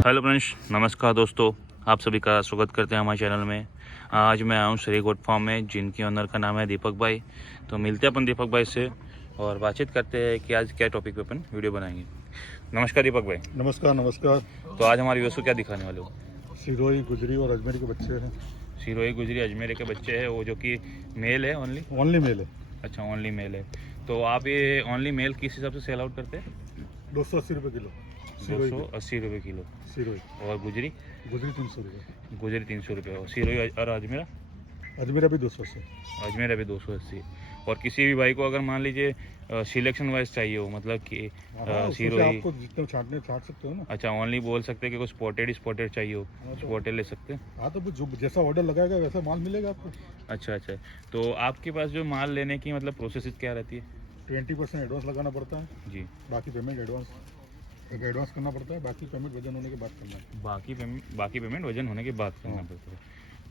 Hello friends, नमस्कार दोस्तों। आप सभी का स्वागत करते हैं हमारे चैनल में। आज मैं आया हूँ श्री गोट फार्म में, जिनके ओनर का नाम है दीपक भाई। तो मिलते हैं अपन दीपक भाई से और बातचीत करते हैं कि आज क्या टॉपिक पे अपन वीडियो बनाएंगे। नमस्कार दीपक भाई। नमस्कार नमस्कार। तो आज हमारे व्यूअर्स को क्या दिखाने वाले हो? सिरोही, गुजरी और अजमेरी के बच्चे हैं। सिरोही, गुजरी, अजमेर के बच्चे हैं, वो जो कि मेल है ओनली? ओनली मेल है। अच्छा, ओनली मेल है। तो आप ये ओनली मेल किस हिसाब से सेल आउट करते हैं? 280 रुपये किलो। 280 रुपये किलो। सिरोही। और गुजरी? गुजरी 300 रुपये। गुजरी 300 रुपये। और सिरोही और अजमेरा? अजमेरा भी 280। अजमेर अभी 280। और किसी भी भाई को अगर मान लीजिए सिलेक्शन वाइज चाहिए हो, मतलब कि सिरोही आपको जितने छांटने छांट सकते हो ना। अच्छा, ओनली बोल सकते हैं कि कुछ स्पॉटेड चाहिए हो, स्पॉटेड ले सकते हैं। हाँ, तो जो जैसा ऑर्डर लगाएगा वैसा माल मिलेगा आपको। अच्छा अच्छा। तो आपके पास जो माल लेने की मतलब प्रोसेस क्या रहती है? 20% एडवांस लगाना पड़ता है जी। बाकी पेमेंट एडवांस करना पड़ता है। बाकी पेमेंट वजन होने के बाद करना है। बाकी पेमेंट वजन होने के बाद करना पड़ता है।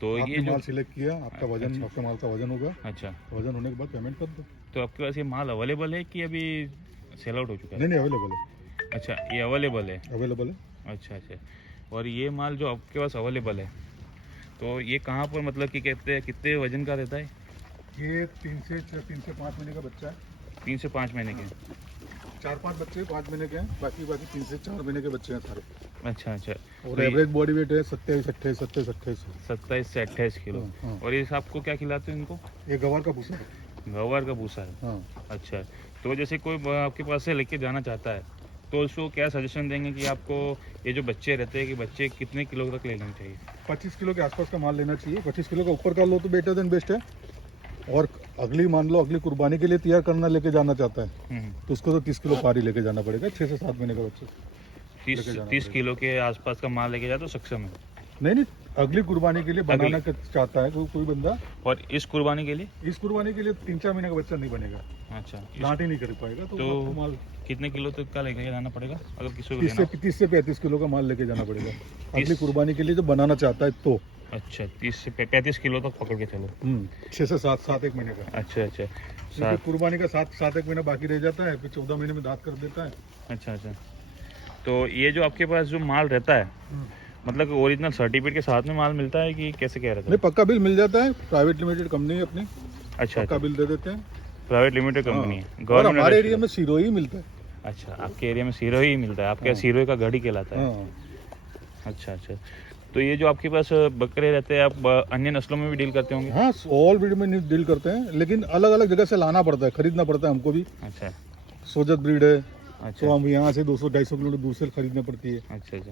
तो आपने ये जो माल सिलेक्ट किया, आपका वजन, अच्छा। आपके माल का वजन होगा। अच्छा, वजन होने के बाद पेमेंट कर दो। तो आपके पास ये माल अवेलेबल है कि अभी सेल आउट हो चुका है? नहीं, अवेलेबल है। अच्छा, ये अवेलेबल है। अवेलेबल है। अच्छा अच्छा। और ये माल जो आपके पास अवेलेबल है, तो ये कहाँ पर मतलब कि कहते हैं कितने वजन का रहता है? ये 3 से 5 महीने का बच्चा है। 3 से 5 महीने के? 4-5 बच्चे 5 महीने के हैं, बाकी 3 से 4 महीने के बच्चे हैं सारे। अच्छा अच्छा। और तो एवरेज बॉडी वेट है 27-28। 27 से 28 किलो। हाँ। और ये आपको क्या खिलाते हैं इनको? ये गवार का भूसा है। गवार का भूसा है? हाँ। अच्छा। तो जैसे कोई आपके पास से लेके जाना चाहता है, तो उसको क्या सजेशन देंगे कि आपको ये जो बच्चे रहते हैं कि बच्चे कितने किलो तक ले लेना चाहिए? 25 किलो के आसपास का माल लेना चाहिए। 25 किलो का ऊपर का लो तो बेटर देन बेस्ट है। और अगली कुर्बानी के लिए तैयार करना लेके जाना चाहता है तो उसको तो 30 किलो पार ही लेके जाना पड़ेगा। 6 से 7 महीने का बच्चे 30 किलो के आसपास का माल लेके जाए तो सक्षम है? नहीं, अगली कुर्बानी के लिए बनाना चाहता है कोई बंदा। और इस कुर्बानी के लिए? इस कुर्बानी के लिए 3-4 महीने का बच्चा नहीं बनेगा। अच्छा। लाट ही नहीं कर पाएगा। तो माल कितने किलो तक का लेके जाना पड़ेगा अगर किसी को 30 से 35 किलो का माल लेके जाना पड़ेगा अगली कुर्बानी के लिए जो बनाना चाहता है तो। अच्छा, 30 से 35 किलो तक पकड़ के चलो। 6 से 7 एक महीने का। अच्छा अच्छा। फिर कुर्बानी का 7 एक महीना बाकी रह जाता है, फिर 14 महीने में दांत कर देता है। अच्छा अच्छा। तो ये जो आपके पास जो माल रहता है, मतलब ओरिजिनल सर्टिफिकेट के साथ में माल मिलता है कि कैसे क्या रहता है? नहीं, पक्का बिल मिल जाता है। प्राइवेट लिमिटेड कंपनी है अपनी। अच्छा, पक्का बिल दे देते हैं। प्राइवेट लिमिटेड कंपनी है, और गवर्नमेंट? हमारे एरिया में सिरोही मिलता है। अच्छा, आपके एरिया में सिरोही ही मिलता है? आपके सिरोही का गढ़ ही कहलाता है? हाँ। अच्छा अच्छा। तो ये जो आपके पास बकरे रहते हैं, आप अन्य नस्लों में भी डील करते होंगे? हाँ, ऑल ब्रीड में डील करते हैं, लेकिन अलग अलग जगह से लाना पड़ता है, खरीदना पड़ता है हमको भी। अच्छा। सोजत ब्रीड है। अच्छा। तो हम यहाँ से 200-250 किलोमीटर दूर से खरीदने पड़ती है। अच्छा अच्छा।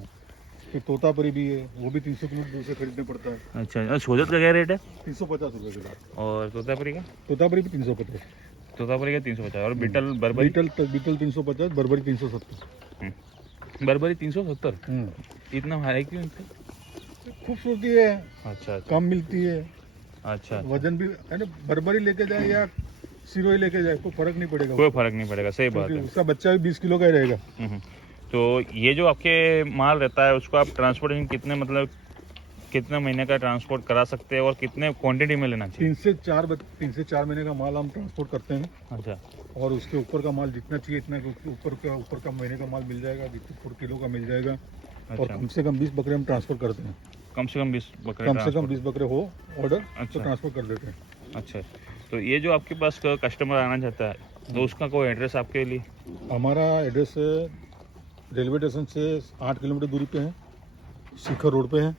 फिर तोतापरी भी है, वो भी 300 किलोमीटर दूर से खरीदने पड़ता है। अच्छा, और सोजत का क्या रेट है? 350 रुपये किलो। और तोतापुरी का? तोतापरी भी 350। तोतापुरी का 350। और बीटल बर्बरी? बीटल 350, बर्बरी 370। बर्बरी 370? इतना हाई क्यों इनका? खूबसूरती है। अच्छा। कम मिलती है। अच्छा। वजन भी है ना। बर्बरी लेके जाए या सिरोही लेके जाए कोई फर्क नहीं पड़ेगा। कोई फर्क नहीं पड़ेगा, सही बात है। उसका बच्चा भी 20 किलो का ही रहेगा। तो ये जो आपके माल रहता है, उसको आप ट्रांसपोर्टेशन कितने महीने का ट्रांसपोर्ट करा सकते हैं और कितने क्वांटिटी में लेना चाहिए? 3 से 4 महीने का माल हम ट्रांसपोर्ट करते हैं। अच्छा। और उसके ऊपर का माल जितना चाहिए इतना ऊपर का महीने का माल मिल जाएगा, 4 किलो का मिल जाएगा। अच्छा। और कम से कम 20 बकरे हम ट्रांसफर करते हैं। कम से कम 20 बकरे? कम से कम 20 बकरे हो ऑर्डर अच्छा। तो ट्रांसफर कर देते हैं। अच्छा। तो ये जो आपके पास कस्टमर आना चाहता है, तो उसका कोई एड्रेस आपके लिए? हमारा एड्रेस रेलवे स्टेशन से 8 किलोमीटर दूरी पे है, शिखर रोड पे है।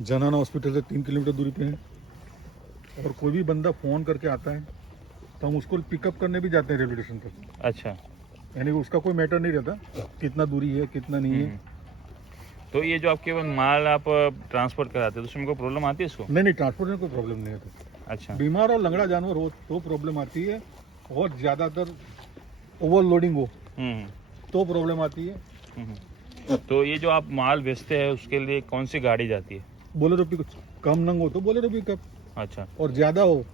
जनाना हॉस्पिटल से 3 किलोमीटर दूरी पे है। और कोई भी बंदा फ़ोन करके आता है तो हम उसको पिकअप करने भी जाते हैं रेलवे स्टेशन पर। अच्छा। यानी उसका कोई मैटर नहीं रहता कितना दूरी है कितना नहीं है। तो ये जो आपके माल आप ट्रांसपोर्ट कराते हैं, तो उसमें कोई प्रॉब्लम आती है इसको? नहीं, ट्रांसपोर्ट में कोई प्रॉब्लम नहीं है। अच्छा। बीमार और लंगड़ा जानवर हो तो प्रॉब्लम आती है, और ज़्यादातर ओवरलोडिंग हो तो प्रॉब्लम आती है। तो ये जो आप माल बेचते हैं, उसके लिए कौन सी गाड़ी जाती है? Bolero pickup. कम नंग हो तो बोलेरो पिकअप। अच्छा। और ज़्यादा हो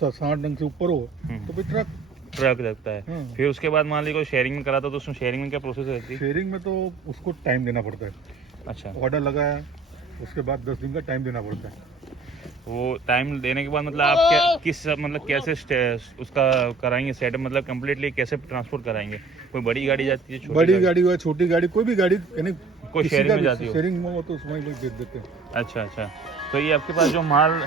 60 नंग से ऊपर हो तो फिर ट्रक लगता है। फिर उसके बाद मान लीजिए शेयरिंग में कराता तो उसमें शेयरिंग में क्या प्रोसेस रहती है? शेयरिंग में तो उसको टाइम देना पड़ता है। अच्छा। ऑर्डर लगाया उसके बाद 10 दिन का टाइम देना पड़ता है। वो टाइम देने के बाद मतलब आप किस मतलब कैसे उसका कराएंगे सेट, मतलब कम्प्लीटली कैसे ट्रांसपोर्ट कराएंगे? कोई बड़ी गाड़ी जाती है, छोटी बड़ी गाड़ी हो या छोटी गाड़ी, कोई भी गाड़ी, यानी कोई किसी शेयरिंग का में भी जाती हो? शेयरिंग में हो तो उसमें ही लोग भेज देते हैं। अच्छा अच्छा। तो ये आपके पास जो माल,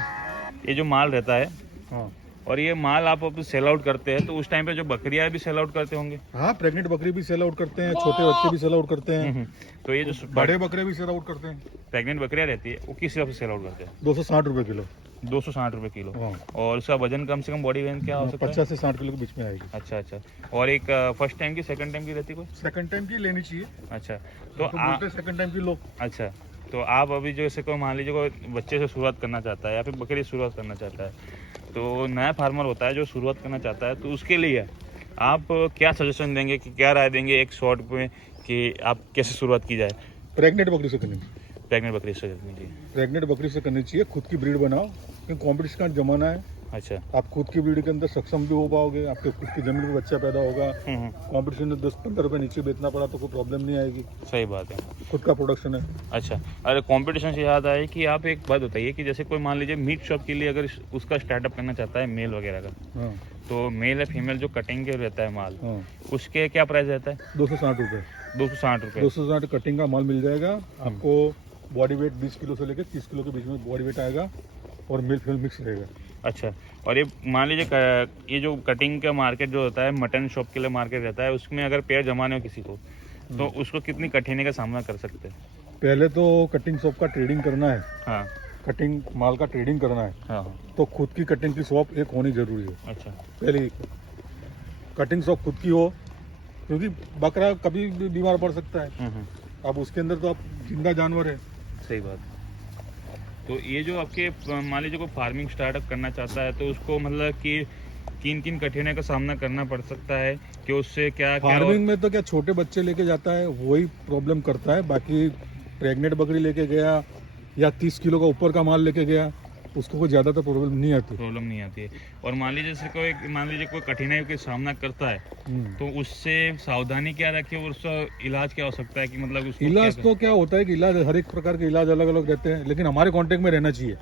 ये जो माल रहता है, हाँ और ये माल आप अब सेल आउट करते हैं, तो उस टाइम पे जो बकरियां भी सेल आउट करते होंगे? हाँ, प्रेग्नेंट बकरी भी सेल आउट करते हैं, छोटे बच्चे भी सेल आउट करते हैं, तो ये जो बड़े बकरे भी सेल आउट करते हैं। प्रेग्नेंट बकरियां रहती है वो किस हिसाब से सेल आउट करते हैं? 260 रुपये किलो। 260 रुपये किलो। हाँ, और उसका वजन कम से कम बॉडी वेट क्या हो सकता है? 50 से 60 किलो के बीच में आएगी। अच्छा अच्छा। और एक फर्स्ट टाइम की, सेकंड टाइम की रहती है कोई? सेकंड टाइम की लेनी चाहिए, अच्छा। तो बोलते हैं सेकंड टाइम की लो। अच्छा, तो आप अभी जैसे कोई मान लीजिए कोई बच्चे से शुरुआत करना चाहता है या फिर बकरी से शुरुआत करना चाहता है, तो नया फार्मर होता है जो शुरुआत करना चाहता है, तो उसके लिए आप क्या सजेशन देंगे, कि क्या राय देंगे एक शॉर्ट में, कि आप कैसे शुरुआत की जाए? प्रेग्नेंट बकरी से करनी चाहिए, प्रेग्नेंट बकरी से करनी चाहिए। प्रेग्नेंट बकरी से करनी चाहिए। खुद की ब्रीड बनाओ, क्योंकि कॉम्पिटिशन का जमाना है। अच्छा। आप खुद की ब्रीड के अंदर सक्षम भी हो पाओगे, आपके खुद की जमीन में बच्चा पैदा होगा। कंपटीशन में 10-15 रुपए नीचे बेचना पड़ा तो कोई प्रॉब्लम नहीं आएगी। सही बात है। खुद का प्रोडक्शन है। अच्छा, अरे कंपटीशन से याद आया कि आप एक बात बताइए कि जैसे कोई मान लीजिए मीट शॉप के लिए अगर उसका स्टार्टअप करना चाहता है मेल वगैरह का, हाँ तो मेल या फीमेल जो कटिंग के रहता है माल, हाँ, उसके क्या प्राइस रहता है? 260 रुपये। 260 रुपये। 260 कटिंग का माल मिल जाएगा आपको। बॉडी वेट 20 किलो से लेकर 30 किलो के बीच में बॉडी वेट आएगा, और मेल फीमेल मिक्स रहेगा। अच्छा, और ये मान लीजिए ये जो कटिंग का मार्केट जो होता है, मटन शॉप के लिए मार्केट रहता है, उसमें अगर पेड़ जमाने हो किसी को, तो उसको कितनी कठिनाई का सामना कर सकते हैं? पहले तो कटिंग शॉप का ट्रेडिंग करना है। हाँ कटिंग माल का ट्रेडिंग करना है, हाँ हाँ। तो खुद की कटिंग की शॉप एक होनी जरूरी है। अच्छा। पहले कटिंग शॉप खुद की हो, क्योंकि बकरा कभी भी बीमार पड़ सकता है। अब उसके अंदर तो आप जिंदा जानवर है। सही बात। तो ये जो आपके मान लीजिए कोई फार्मिंग स्टार्टअप करना चाहता है, तो उसको मतलब कि किन किन कठिनाई का सामना करना पड़ सकता है, कि उससे क्या फार्मिंग में तो क्या छोटे बच्चे लेके जाता है वही प्रॉब्लम करता है। बाकी प्रेग्नेंट बकरी लेके गया या 30 किलो का ऊपर का माल लेके गया, उसको कोई ज़्यादातर प्रॉब्लम नहीं आती है। और मान लीजिए जैसे कोई कठिनाई का सामना करता है, तो उससे सावधानी क्या रखे, और उसका इलाज क्या हो सकता है, कि मतलब उसको इलाज तो क्या होता है कि इलाज हर एक प्रकार के इलाज अलग अलग रहते हैं, लेकिन हमारे कांटेक्ट में रहना चाहिए।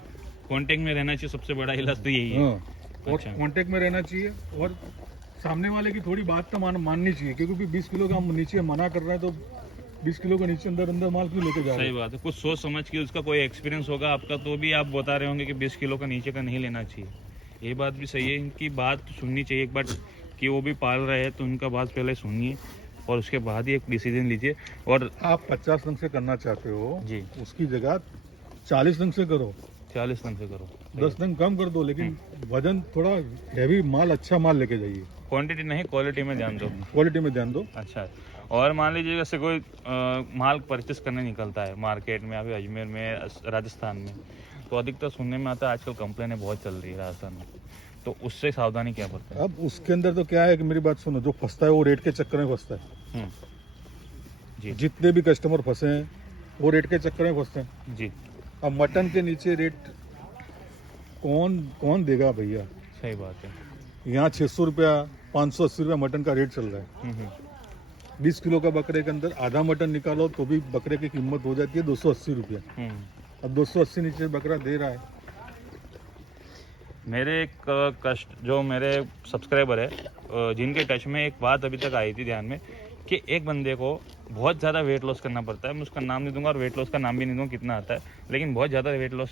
कांटेक्ट में रहना चाहिए, सबसे बड़ा इलाज तो यही है। और कांटेक्ट में रहना चाहिए, और सामने वाले की थोड़ी बात तो माननी चाहिए, क्योंकि 20 किलो का हम नीचे मना कर रहे हैं, तो 20 किलो के नीचे अंदर माल क्यों लेके जा रहे हैं? सही बात है। कुछ सोच समझ के, उसका कोई एक्सपीरियंस होगा आपका, तो भी आप बता रहे होंगे कि 20 किलो का नीचे का नहीं लेना चाहिए। ये बात भी सही है, इनकी बात सुननी चाहिए एक बार, कि वो भी पाल रहे हैं, तो उनका बात पहले सुनिए और उसके बाद ही एक डिसीजन लीजिए। और आप 50 रंग से करना चाहते हो जी, उसकी जगह 40 रंग से करो, 40 रन से करो, 10 रंग कम कर दो, लेकिन वजन थोड़ा हैवी माल, अच्छा माल लेके जाइए। क्वांटिटी नहीं क्वालिटी में ध्यान दो। क्वालिटी में ध्यान दो। अच्छा। और मान लीजिए जैसे कोई माल परचेस करने निकलता है मार्केट में, अभी अजमेर में, राजस्थान में, तो अधिकतर सुनने में आता है आजकल कंप्लेनें बहुत चल रही है राजस्थान में, तो उससे सावधानी क्या बरतें? अब उसके अंदर तो क्या है कि मेरी बात सुनो, जो फंसता है वो रेट के चक्कर में फंसता है। जी जितने भी कस्टमर फंसे हैं वो रेट के चक्कर में फंसते हैं। जी। अब मटन के नीचे रेट कौन देगा भैया? सही बात है। यहाँ 600 रुपया 580 रुपया मटन का रेट चल रहा है। 20 किलो का बकरे के अंदर आधा मटन निकालो तो भी बकरे की कीमत हो जाती है 280 रुपया। अब 280 नीचे बकरा दे रहा है। मेरे एक जो मेरे सब्सक्राइबर है, जिनके टच में एक बात अभी तक आई थी ध्यान में, कि एक बंदे को बहुत ज़्यादा वेट लॉस करना पड़ता है। मैं उसका नाम नहीं दूंगा और वेट लॉस का नाम भी नहीं दूंगा कितना आता है, लेकिन बहुत ज़्यादा वेट लॉस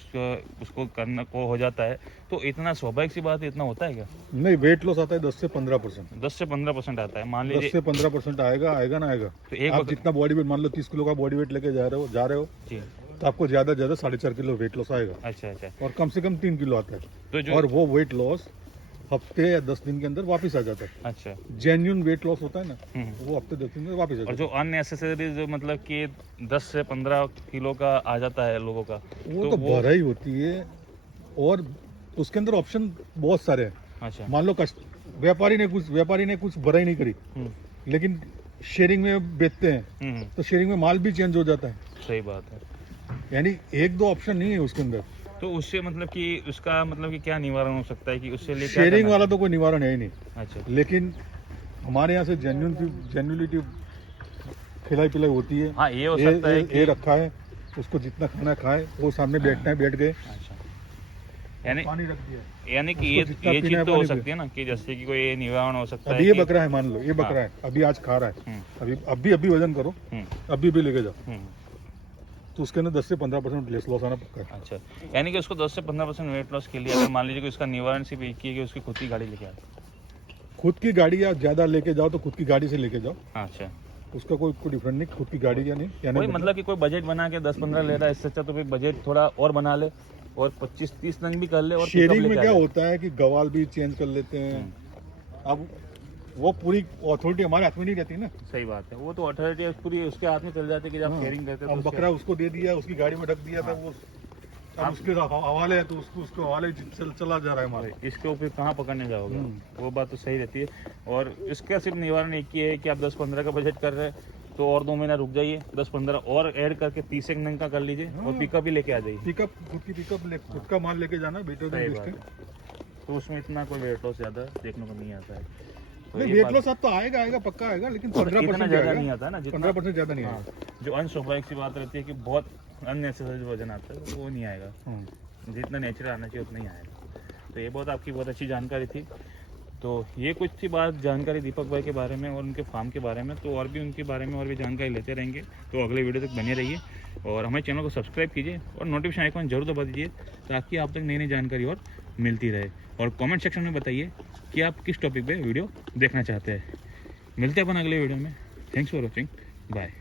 उसको करना को हो जाता है। तो इतना स्वाभाविक सी बात है, इतना होता है क्या? नहीं, वेट लॉस आता है 10 से 15%। 10 से 15% आता है, मान 10 लीजिए। से 15% आएगा ना आएगा। तो एक आप जितना बॉडी वेट, मान लो 30 किलो का बॉडी वेट लेके जा रहे हो जी, तो आपको ज़्यादा 4.5 किलो वेट लॉस आएगा। अच्छा अच्छा। और कम से कम 3 किलो आता है। तो जो और वो वेट लॉस हफ्ते या 10 दिन के अंदर वापस आ जाता है। अच्छा। जेन्युइन वेट लॉस होता है ना, वो हफ्ते 10 दिन में वापस आ जाता और है। जो अननेसेसरी जो मतलब कि 10 से 15 किलो का आ जाता है लोगों का, वो तो भराई होती है, और उसके अंदर ऑप्शन बहुत सारे हैं। अच्छा। मान लो व्यापारी ने कुछ भराई नहीं करी, लेकिन शेयरिंग में बेचते हैं, तो शेयरिंग में माल भी चेंज हो जाता है। सही बात है। यानी एक दो ऑप्शन नहीं है उसके अंदर। तो उससे मतलब कि उसका मतलब कि क्या निवारण हो सकता है, कि उससे लिए क्या शेयरिंग करना वाला तो कोई निवारण है ही नहीं। अच्छा। लेकिन हमारे यहाँ से जेन्युइनिटी खिलाई पिलाई होती है। हाँ, ये हो सकता है ये रखा है, उसको जितना खाना खाए, वो सामने बैठना है, बैठ गए। अच्छा। यानी पानी रख दिया। यानी कि उसको जितना ये पीना चीज है तो हो पानी सकती है ना कि जैसे कि कोई निवारण हो सकता है अभी ये कि- बकरा है, मान लो ये बकरा हाँ। है, अभी आज खा रहा है, हम्म, अभी वजन करो, हम्म, अभी भी लेके जाओ, हम्म, तो उसके अंदर 10 से 15% लॉस आना पक्का है। अच्छा, यानी कि उसको 10 से 15% वेट लॉस के लिए अगर मान लीजिए कि उसका निवारण सिर्फ एक ही है कि उसकी खुद की गाड़ी लेके आए। खुद की गाड़ी या ज्यादा लेके जाओ तो खुद की गाड़ी से लेके जाओ, अच्छा, उसका कोई डिफरेंट नहीं, खुद की गाड़ी या नहीं या कोई नहीं मतलब कि कोई बजट बना के 10-15 ले रहा है, इससे अच्छा तो फिर बजट थोड़ा और बना ले और 25-30 नंग भी कर ले और पिकअप शेयरिंग में लेके आ क्या जाए। होता है कि गवाल भी चेंज कर लेते हैं, अब वो पूरी अथॉरिटी हमारे हाथ में नहीं रहती ना। सही बात है, वो तो अथॉरिटी पूरी उसके हाथ में चल जाती है कि जब हाँ, शेयरिंग करते हैं अब तो बकरा उसको दे दिया, उसकी गाड़ी में ढक दिया, हाँ। तो वो अब उसके हवाले है, तो उसको हवाले चला जा रहा है हमारा। इसके ऊपर कहाँ पकड़ने जाओगे, हम्म। वो बात तो सही रहती है। और इसका सिर्फ निवारण एक ही है कि आप 10-15 का बजट कर रहे हैं तो और 2 महीना रुक जाइए, 10-15 और ऐड करके 30 नंग का कर लीजिए और हाँ। पिकअप भी लेके आ जाइए। पिकअप, खुद की पिकअप खुद का माल लेके जाना बेटर सही देन बात वेस्टिंग। है, तो उसमें इतना कोई वेट लॉस ज़्यादा देखने को नहीं आता है। तो नहीं, ये वेट बात- लॉस अब तो आएगा पक्का आएगा, लेकिन इतना 15% ज़्यादा नहीं आता ना, जितना 15% ज्यादा नहीं हाँ, आएगा। जो अनस्वाभाविक सी बात रहती है कि बहुत अननेसेसरी वजन आता है वो नहीं आएगा, हम्म। जितना नेचुरल आना चाहिए उतना ही आएगा। तो ये बहुत आपकी बहुत अच्छी जानकारी थी। तो ये कुछ थी बात जानकारी दीपक भाई के बारे में और उनके फार्म के बारे में। तो और भी उनके बारे में और भी जानकारी लेते रहेंगे, तो अगले वीडियो तक बने रहिए और हमारे चैनल को सब्सक्राइब कीजिए और नोटिफिकेशन आइकॉन जरूर दबा दीजिए ताकि आप तक नई नई जानकारी और मिलती रहे। और कमेंट सेक्शन में बताइए कि आप किस टॉपिक पे वीडियो देखना चाहते हैं। मिलते हैं अपन अगले वीडियो में। Thanks for watching, bye.